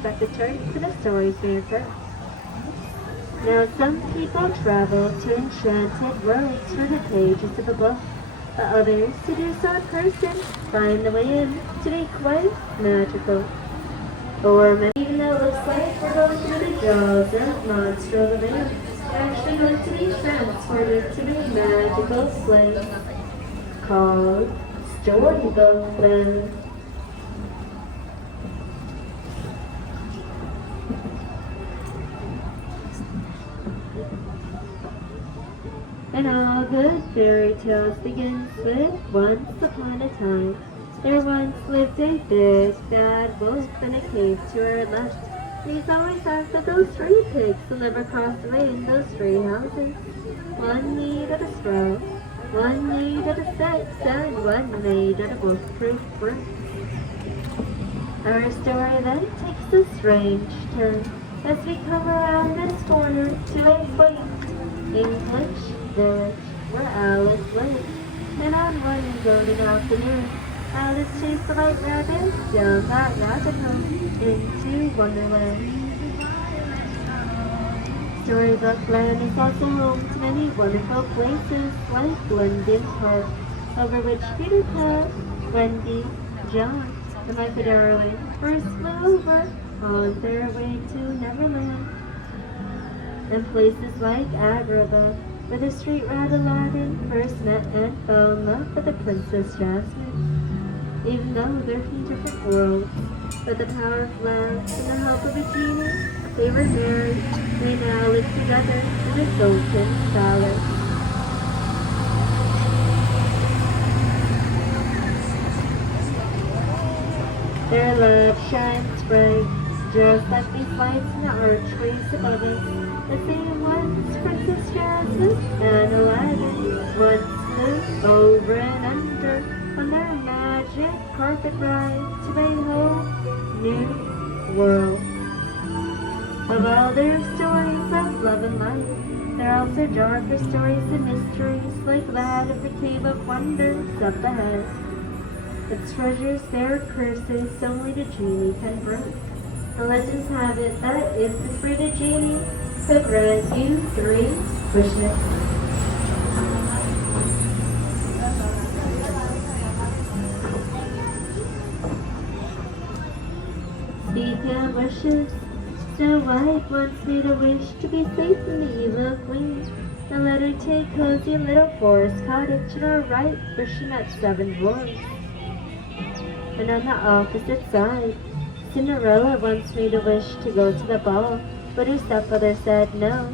set the turn for the stories may occur. Now some people travel to enchanted worlds through the pages of a book, but others, to do so in person, find the way in to be quite magical. Or maybe even though it looks like we're going through the jaws of monster of the man, we're actually going to be transported to a magical place called Storybook Land. And all good fairy tales begins with once upon a time. There once lived a big bad wolf in a cave to her left. He's always asked that those three pigs will never cross the way in those three houses. One made out of straw, one made out of sticks, and one made out of wolf-proof bricks. Our story then takes a strange turn as we come around this corner to a quaint English village where Alice lives. And on one golden afternoon, Alice chased the white rabbit down that rabbit hole into Wonderland. Storybook Land is also home to many wonderful places like London Park, over which Peter Pan, Wendy, John, and my darling first flew over on their way to Neverland. And places like Agrabah, where the street rat Aladdin first met and fell in love with the Princess Jasmine. Even though they're from different worlds, with the power of love and the help of a genie, they were married. They now live together in a golden palace. Their love shines bright, just like these lights in the archways above us. The same ones Princess Jasmine and Aladdin once flew over and under on their magic carpet ride to a whole new world. Of all their stories of love and light, there are also darker stories and mysteries like that of the Cave of Wonders up ahead. Its treasures there curses only the genie can break. The legends have it that if the free genie could grant you 3 wishes. Speaking of wishes, Snow White once made a wish to be safe from the evil queen, and let her take cozy little forest cottage on her right where she met 7 dwarfs. And on the opposite side, Cinderella once made a wish to go to the ball, but her stepmother said no.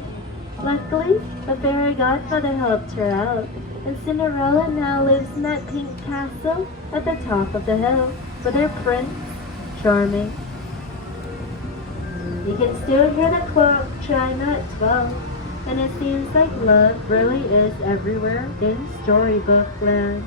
Luckily, the fairy godmother helped her out, and Cinderella now lives in that pink castle at the top of the hill with her Prince Charming. You can still hear the clock chime at 12, and it seems like love really is everywhere in Storybook Land.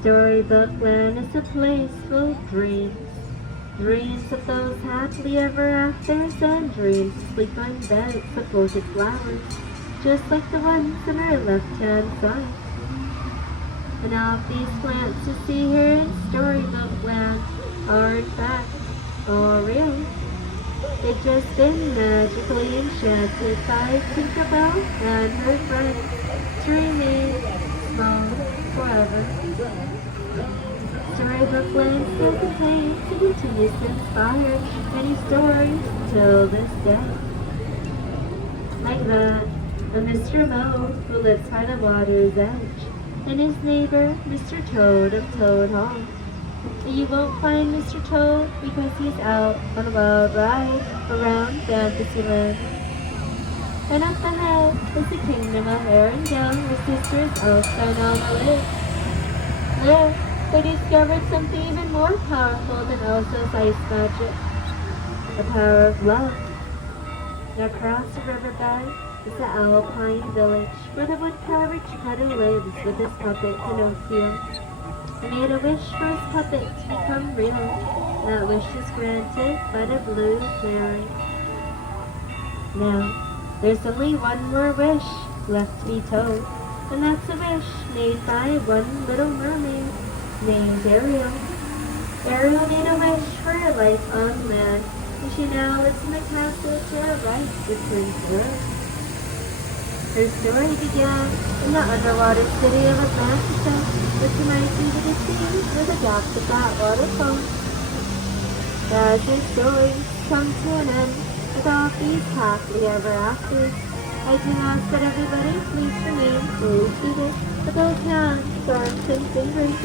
Storybook Land is a place full of dreams. Dreams of those happily ever afters and dreams of sleep on beds of wilted flowers, just like the ones on our left-hand side. And all of these plants you see here in Storybook Land are in fact all real. They've just been magically enchanted by Tinkerbell and her friends to remain small forever. Storybook Land still contains and continues to inspire many stories till this day. Like that of Mr. Moe, who lives by the water's edge, and his neighbor, Mr. Toad of Toad Hall. But you won't find Mr. Toad because he's out on a wild ride around Fantasyland. And up ahead is the kingdom of Arendelle, where sisters Elsa and Alma live. There, they discovered something even more powerful than Elsa's ice magic, the power of love. And across the riverbed is the Alpine village, where the woodcarver Geppetto lives with his puppet Pinocchio. He made a wish for his puppet to become real. That wish was granted by the blue fairy. Now, there's only one more wish left to be told, And that's a wish made by one little mermaid named Ariel. Ariel made a wish for her life on land, and she now lives in the castle where her life returns to earth. Her story began in the underwater city of Atlantis, which you might be able to see where the gaps of that waterfall. As her story comes to an end with all these happily ever after, I do ask that everybody please remain fully seated with those hands, arms, and fingers